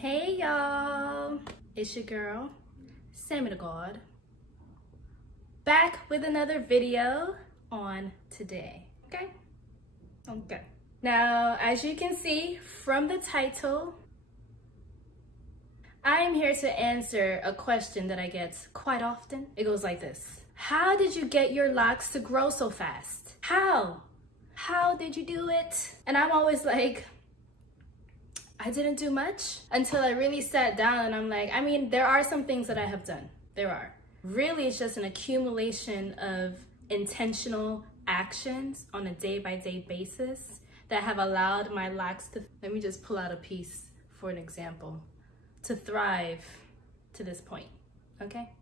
Hey y'all, it's your girl, Sammy the God, back with another video on today, okay? Now, as you can see from the title, I am here to answer a question that I get quite often. It goes like this: how did you get your locks to grow so fast? How did you do it? And I'm always like, I didn't do much until I really sat down and I'm like, I mean, there are some things that I have done. There are. Really, it's just an accumulation of intentional actions on a day-by-day basis that have allowed my locks to, let me just pull out a piece for an example, to thrive to this point, okay?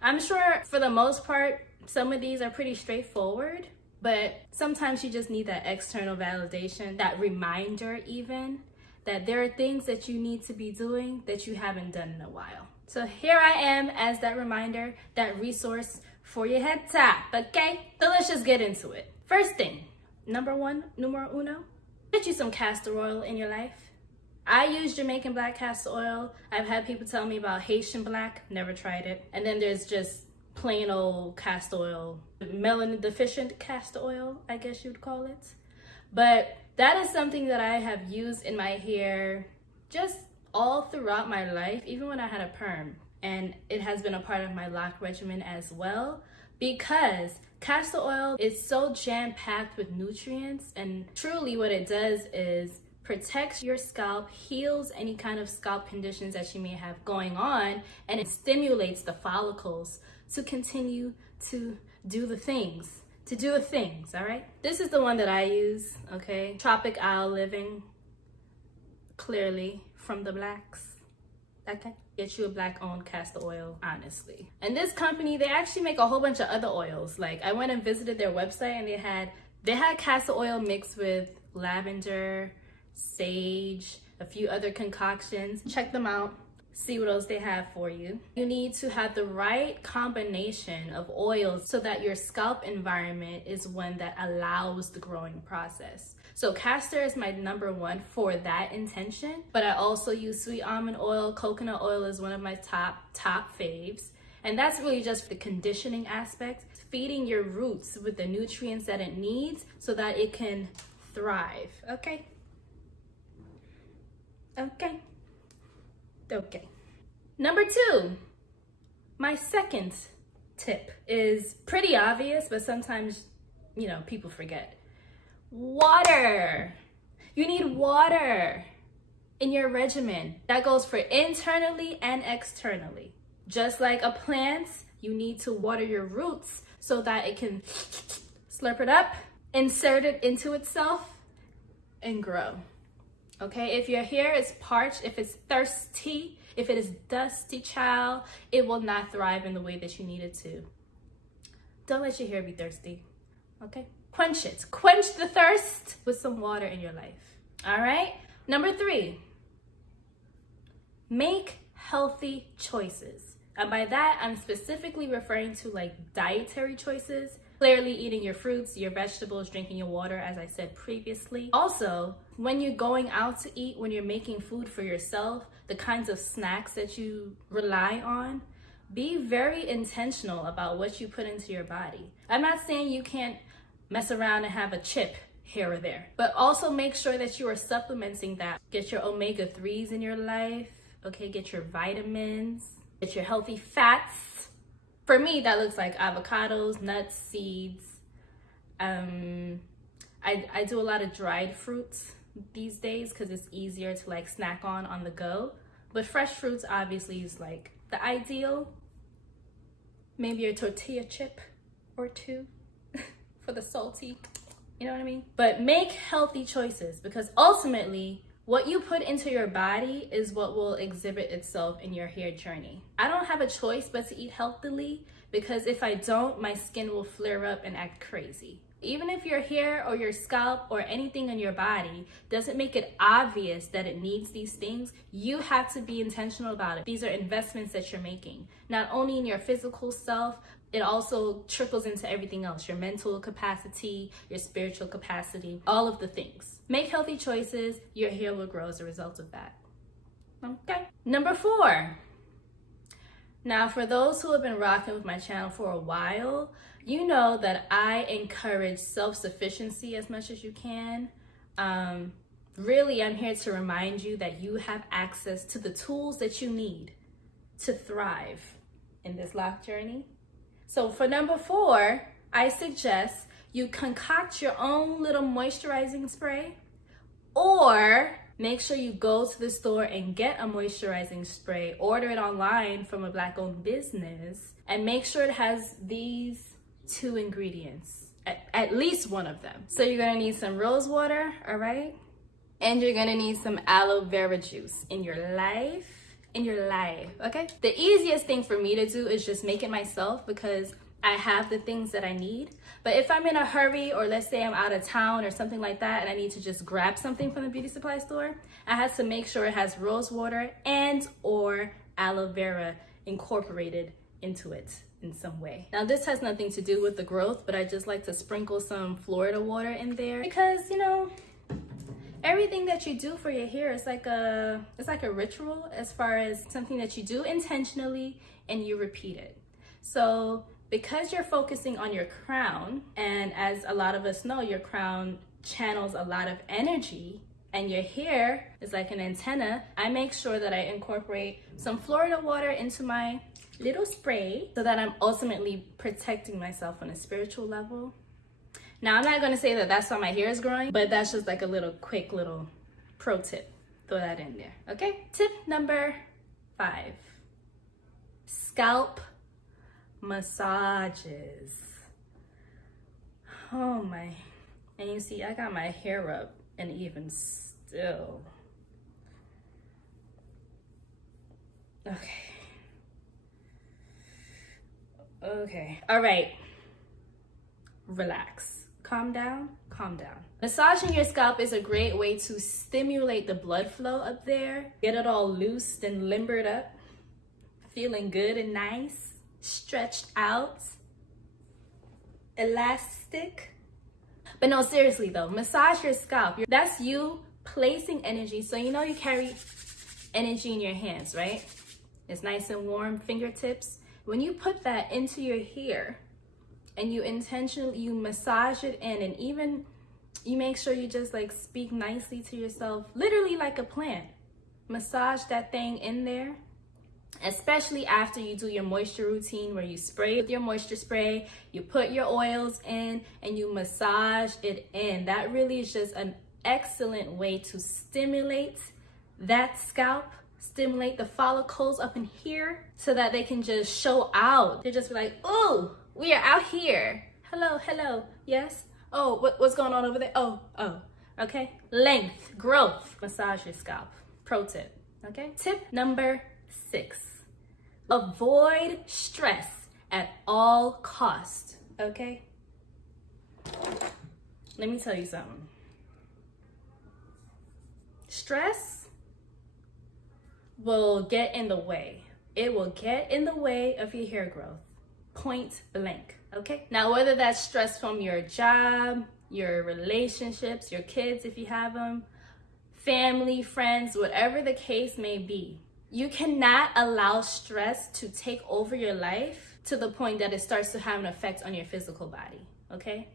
I'm sure for the most part, some of these are pretty straightforward, but sometimes you just need that external validation, that reminder even, that there are things that you need to be doing that you haven't done in a while. So here I am as that reminder, that resource for your head top, okay? So let's just get into it. First thing, numero uno, get you some castor oil in your life. I use Jamaican black castor oil. I've had people tell me about Haitian black, never tried it. And then there's just plain old castor oil, melanin deficient castor oil, I guess you'd call it. But that is something that I have used in my hair just all throughout my life, even when I had a perm. And it has been a part of my lock regimen as well, because castor oil is so jam-packed with nutrients, and truly what it does is protects your scalp, heals any kind of scalp conditions that you may have going on, and it stimulates the follicles to continue to do the things, all right? This is the one that I use, okay? Tropic Isle Living, clearly from the blacks, okay? Get you a black-owned castor oil, honestly. And this company, they actually make a whole bunch of other oils. Like, I went and visited their website and they had castor oil mixed with lavender, sage, a few other concoctions. Check them out, see what else they have for you. You need to have the right combination of oils so that your scalp environment is one that allows the growing process. So castor is my number one for that intention, but I also use sweet almond oil. Coconut oil is one of my top faves. And that's really just the conditioning aspect, feeding your roots with the nutrients that it needs so that it can thrive, okay? Okay. Number two, my second tip is pretty obvious, but sometimes, you know, people forget. Water. You need water in your regimen. That goes for internally and externally. Just like a plant, you need to water your roots so that it can slurp it up, insert it into itself, and grow. Okay, if your hair is parched, if it's thirsty, if it is dusty, child, it will not thrive in the way that you need it to. Don't let your hair be thirsty, okay? Quench it. Quench the thirst with some water in your life, all right? Number three, make healthy choices. And by that, I'm specifically referring to like dietary choices. Clearly eating your fruits, your vegetables, drinking your water, as I said previously. Also, when you're going out to eat, when you're making food for yourself, the kinds of snacks that you rely on, be very intentional about what you put into your body. I'm not saying you can't mess around and have a chip here or there, but also make sure that you are supplementing that. Get your omega-3s in your life, okay? Get your vitamins, get your healthy fats. For me, that looks like avocados, nuts, seeds. I do a lot of dried fruits these days because it's easier to like snack on the go. But fresh fruits obviously is like the ideal. Maybe a tortilla chip or two for the salty, you know what I mean? But make healthy choices, because ultimately, what you put into your body is what will exhibit itself in your hair journey. I don't have a choice but to eat healthily, because if I don't, my skin will flare up and act crazy. Even if your hair or your scalp or anything in your body doesn't make it obvious that it needs these things, you have to be intentional about it. These are investments that you're making, not only in your physical self, it also trickles into everything else, your mental capacity, your spiritual capacity, all of the things. Make healthy choices, your hair will grow as a result of that. Okay. Number 4. Now, for those who have been rocking with my channel for a while, you know that I encourage self-sufficiency as much as you can. Really, I'm here to remind you that you have access to the tools that you need to thrive in this LOC journey. So for number 4, I suggest you concoct your own little moisturizing spray, or make sure you go to the store and get a moisturizing spray, order it online from a Black-owned business, and make sure it has these 2 ingredients, at least one of them. So you're gonna need some rose water, all right? And you're gonna need some aloe vera juice in your life, okay? The easiest thing for me to do is just make it myself because I have the things that I need. But if I'm in a hurry, or let's say I'm out of town or something like that, and I need to just grab something from the beauty supply store, I have to make sure it has rose water and or aloe vera incorporated into it in some way. Now, this has nothing to do with the growth, but I just like to sprinkle some Florida water in there because, you know, everything that you do for your hair is like a ritual, as far as something that you do intentionally and you repeat it. So because you're focusing on your crown, and as a lot of us know, your crown channels a lot of energy, and your hair is like an antenna, I make sure that I incorporate some Florida water into my little spray so that I'm ultimately protecting myself on a spiritual level. Now, I'm not going to say that that's why my hair is growing, but that's just like a little quick little pro tip. Throw that in there, okay? Tip number 5, scalp massages. Oh my, and you see I got my hair up, and even still. Okay, all right, relax, calm down. Massaging your scalp is a great way to stimulate the blood flow up there, get it all loosed and limbered up, feeling good and nice, stretched out, elastic. But no, seriously though, massage your scalp. That's you placing energy. So you know you carry energy in your hands, right? It's nice and warm, fingertips. When you put that into your hair and you intentionally, massage it in, and even you make sure you just like speak nicely to yourself, literally like a plant. Massage that thing in there, especially after you do your moisture routine where you spray with your moisture spray, you put your oils in, and you massage it in. That really is just an excellent way to stimulate that scalp, stimulate the follicles up in here so that they can just show out. They're just like, oh, we are out here. Hello, yes? Oh, what's going on over there? Oh, okay. Length, growth, massage your scalp. Pro tip, okay? Tip number 6, avoid stress at all costs, okay? Let me tell you something. Stress will get in the way. It will get in the way of your hair growth, point blank, okay? Now, whether that's stress from your job, your relationships, your kids if you have them, family, friends, whatever the case may be, you cannot allow stress to take over your life to the point that it starts to have an effect on your physical body, okay?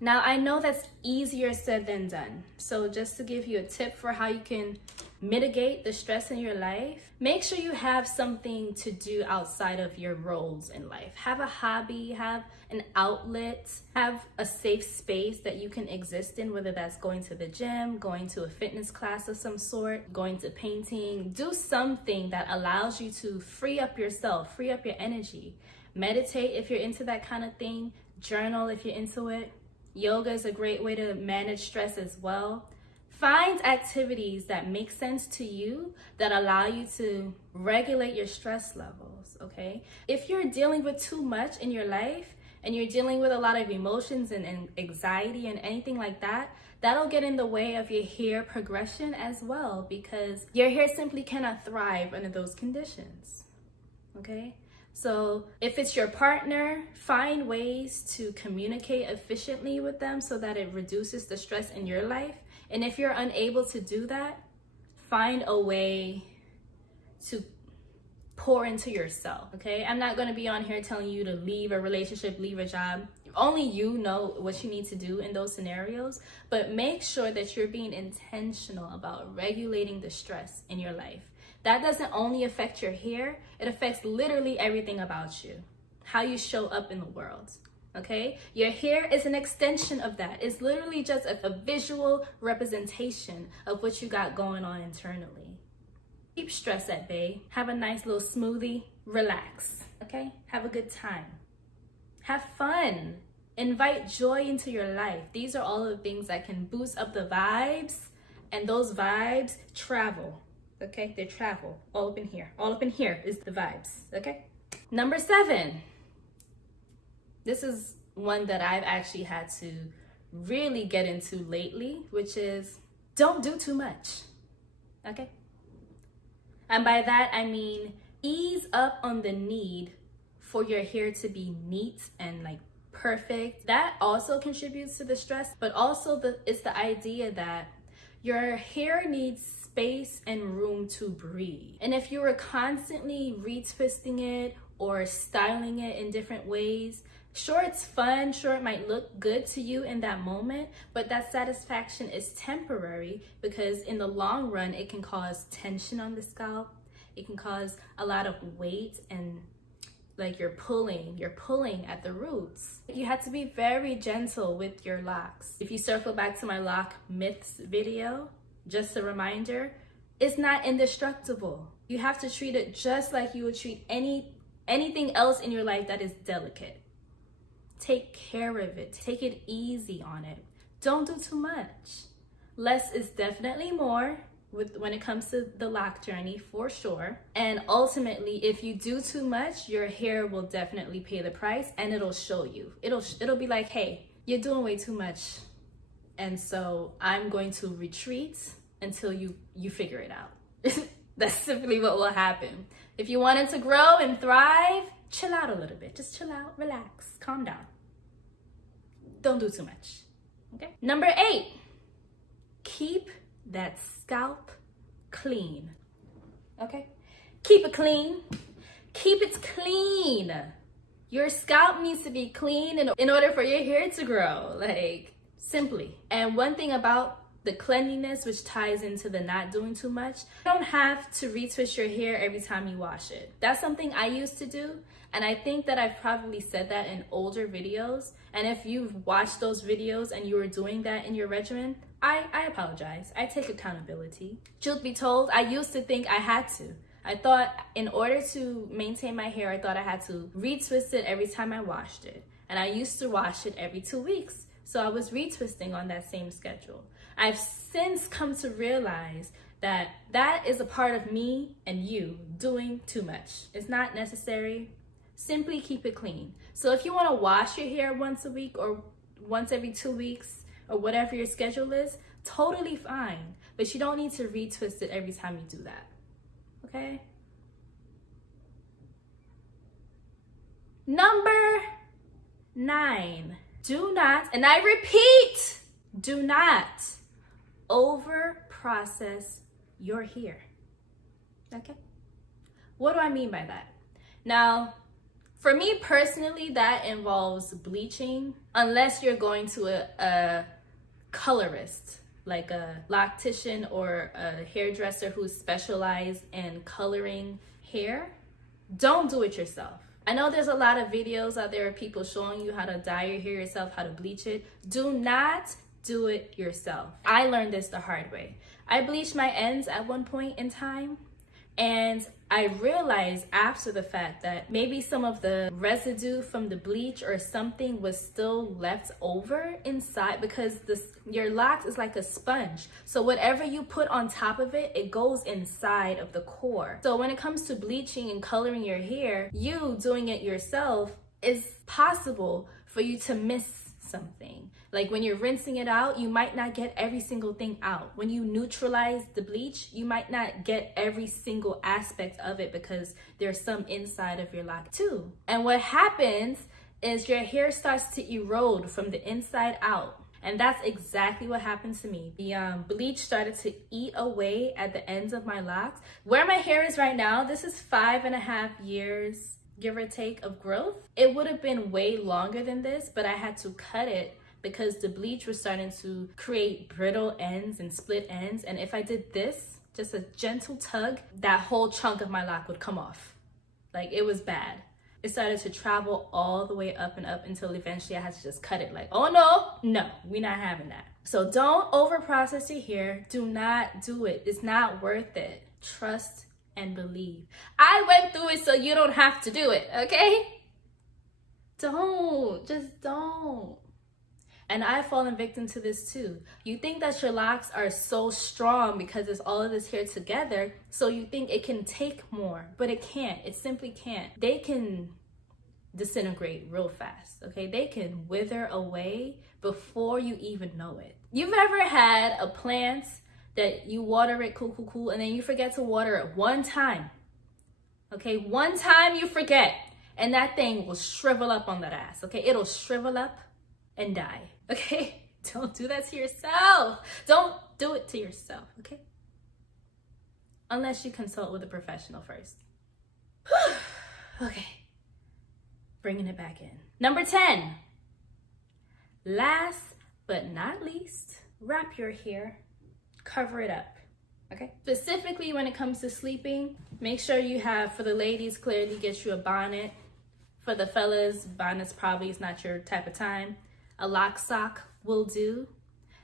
Now, I know that's easier said than done. So just to give you a tip for how you can mitigate the stress in your life, make sure you have something to do outside of your roles in life. Have a hobby, have an outlet, have a safe space that you can exist in, whether that's going to the gym, going to a fitness class of some sort, going to painting. Do something that allows you to free up yourself, free up your energy. Meditate if you're into that kind of thing. Journal if you're into it. Yoga is a great way to manage stress as well. Find activities that make sense to you that allow you to regulate your stress levels, okay? If you're dealing with too much in your life and you're dealing with a lot of emotions and anxiety and anything like that, that'll get in the way of your hair progression as well, because your hair simply cannot thrive under those conditions, okay? So if it's your partner, find ways to communicate efficiently with them so that it reduces the stress in your life. And if you're unable to do that, find a way to pour into yourself, okay? I'm not gonna be on here telling you to leave a relationship, leave a job. Only you know what you need to do in those scenarios, but make sure that you're being intentional about regulating the stress in your life. That doesn't only affect your hair, it affects literally everything about you, how you show up in the world, okay? Your hair is an extension of that. It's literally just a visual representation of what you got going on internally. Keep stress at bay. Have a nice little smoothie. Relax, okay? Have a good time. Have fun. Invite joy into your life. These are all the things that can boost up the vibes, and those vibes travel, okay? They travel all up in here. All up in here is the vibes, okay? Number 7. This is one that I've actually had to really get into lately, which is don't do too much, okay? And by that, I mean ease up on the need for your hair to be neat and like perfect. That also contributes to the stress, but also it's the idea that your hair needs space and room to breathe. And if you were constantly retwisting it or styling it in different ways, sure, it's fun, sure, it might look good to you in that moment, but that satisfaction is temporary because in the long run, it can cause tension on the scalp. It can cause a lot of weight and like you're pulling at the roots. You have to be very gentle with your locks. If you circle back to my lock myths video, just a reminder, it's not indestructible. You have to treat it just like you would treat anything else in your life that is delicate. Take care of it. Take it easy on it. Don't do too much. Less is definitely more when it comes to the lock journey, for sure. And ultimately, if you do too much, your hair will definitely pay the price, and it'll show you. It'll be like, hey, you're doing way too much, and so I'm going to retreat until you figure it out. That's simply what will happen. If you want it to grow and thrive, chill out a little bit. Just chill out, relax, calm down. Don't do too much, okay? Number 8, keep that scalp clean, okay? Keep it clean. Keep it clean. Your scalp needs to be clean in order for your hair to grow, like simply. And one thing about the cleanliness, which ties into the not doing too much, you don't have to retwist your hair every time you wash it. That's something I used to do, and I think that I've probably said that in older videos. And if you've watched those videos and you were doing that in your regimen, I apologize. I take accountability. Truth be told, I used to think I had to. I thought in order to maintain my hair, I thought I had to retwist it every time I washed it. And I used to wash it every 2 weeks. So I was retwisting on that same schedule. I've since come to realize that that is a part of me and you doing too much. It's not necessary. Simply keep it clean. So if you want to wash your hair once a week or once every 2 weeks or whatever your schedule is, totally fine. But you don't need to retwist it every time you do that. Okay? Number 9. Do not, and I repeat, do not over process your hair. Okay? What do I mean by that? Now, for me personally, that involves bleaching, unless you're going to a colorist, like a loctician or a hairdresser who specializes in coloring hair. Don't do it yourself. I know there's a lot of videos out there of people showing you how to dye your hair yourself, how to bleach it. Do not do it yourself. I learned this the hard way. I bleached my ends at one point in time, and I realized after the fact that maybe some of the residue from the bleach or something was still left over inside, because your locks is like a sponge. So whatever you put on top of it, it goes inside of the core. So when it comes to bleaching and coloring your hair, you doing it yourself, is possible for you to miss something. Like when you're rinsing it out, you might not get every single thing out. When you neutralize the bleach, you might not get every single aspect of it because there's some inside of your lock too. And what happens is your hair starts to erode from the inside out. And that's exactly what happened to me. The bleach started to eat away at the ends of my locks. Where my hair is right now, this is 5.5 years, give or take, of growth. It would have been way longer than this, but I had to cut it because the bleach was starting to create brittle ends and split ends. And if I did this, just a gentle tug, that whole chunk of my lock would come off. Like, it was bad. It started to travel all the way up and up until eventually I had to just cut it. Like, oh no, we're not having that. So don't over process your hair. Do not do it. It's not worth it. Trust and believe. I went through it so you don't have to do it, okay? Just don't. And I've fallen victim to this too. You think that your locks are so strong because it's all of this hair together, so you think it can take more, but it can't. It simply can't. They can disintegrate real fast, okay? They can wither away before you even know it. You've ever had a plant that you water it, cool, and then you forget to water it one time, okay? One time you forget, and that thing will shrivel up on that ass, okay? It'll shrivel up and die, okay? Don't do that to yourself. Don't do it to yourself, okay? Unless you consult with a professional first. Okay, bringing it back in. Number 10, last but not least, wrap your hair, cover it up, okay? Specifically when it comes to sleeping, make sure you have, for the ladies, clearly get you a bonnet. For the fellas, bonnets probably is not your type of time. A lock sock will do.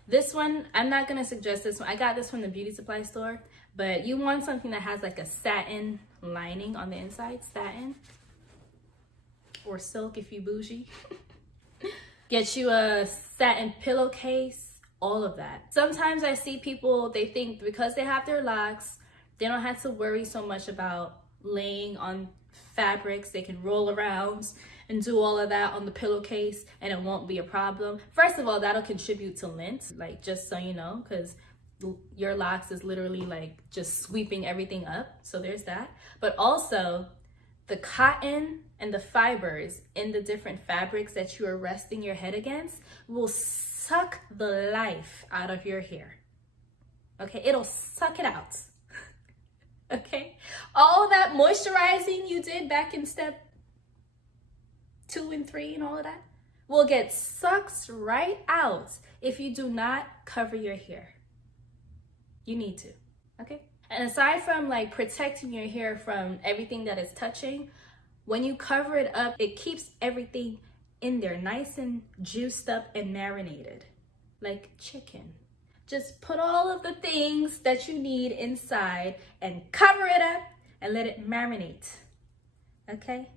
This one, I'm not gonna suggest this one. I got this from the beauty supply store, but you want something that has like a satin lining on the inside, satin, or silk if you bougie. Get you a satin pillowcase, all of that. Sometimes I see people, they think because they have their locks, they don't have to worry so much about laying on fabrics. They can roll around and do all of that on the pillowcase and it won't be a problem. First of all, that'll contribute to lint, like, just so you know, because your locks is literally like just sweeping everything up. So there's that. But also the cotton and the fibers in the different fabrics that you are resting your head against will suck the life out of your hair. Okay, it'll suck it out. Okay, all that moisturizing you did back in step 2 and 3 and all of that will get sucked right out if you do not cover your hair. You need to, okay? And aside from like protecting your hair from everything that is touching, when you cover it up, it keeps everything in there nice and juiced up and marinated like chicken. Just put all of the things that you need inside and cover it up and let it marinate, okay?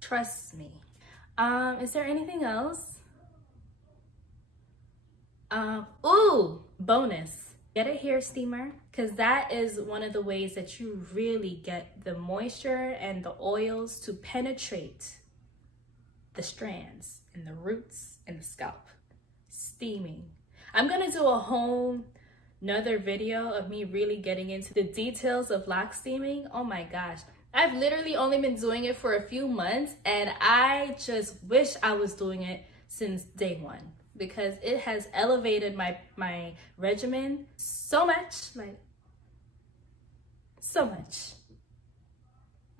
Trust me. Is there anything else? Bonus. Get a hair steamer, because that is one of the ways that you really get the moisture and the oils to penetrate the strands and the roots and the scalp. Steaming. I'm gonna do another video of me really getting into the details of lock steaming. Oh my gosh. I've literally only been doing it for a few months and I just wish I was doing it since day one, because it has elevated my regimen so much, like so much.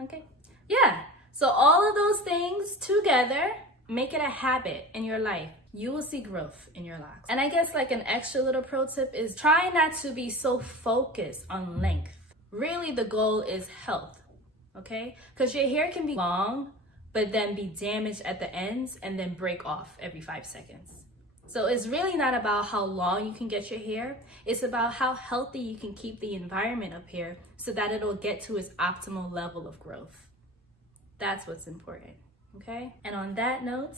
Okay, yeah. So all of those things together make it a habit in your life. You will see growth in your locks. And I guess like an extra little pro tip is try not to be so focused on length. Really the goal is health, okay? Because your hair can be long, but then be damaged at the ends and then break off every 5 seconds. So it's really not about how long you can get your hair. It's about how healthy you can keep the environment up here so that it'll get to its optimal level of growth. That's what's important, okay? And on that note,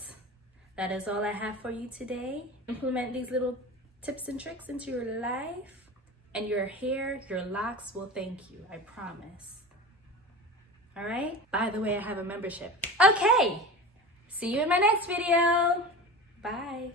that is all I have for you today. Implement these little tips and tricks into your life and your hair, your locks will thank you, I promise. All right? By the way, I have a membership. Okay, see you in my next video. Bye.